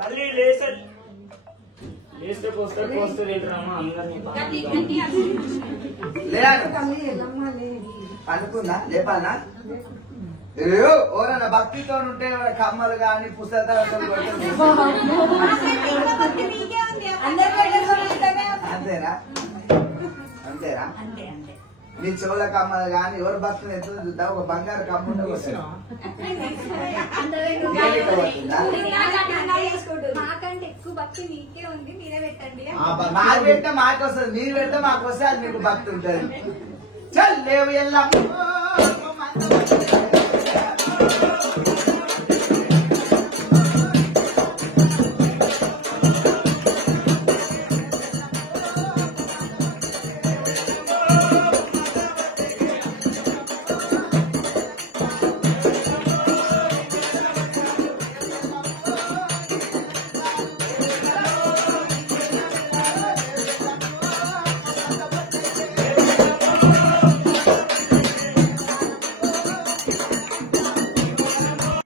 తల్లి లేస్తే పోస్తే లేదురామా అందరినీ అనుకుందా లేపానా ఓరన్నా భక్తితో ఉంటే కమ్మలు గాని పుస్తకాలతో అంతేరా అంతేరా నీ చెవుల కమ్మలు గాని ఎవరు భక్తులు ఎంత చూద్దాం ఒక బంగారు కమ్మ ఉంటే మాకంటే ఎక్కువ భక్తి నీకే ఉంది, మీరే పెట్టండి. మాకు పెడితే మాకు వస్తుంది, మీరు పెడితే మాకు వస్తే అది మీకు భక్తి ఉంటుంది. చల్ లేవు ఎల్లమ్మ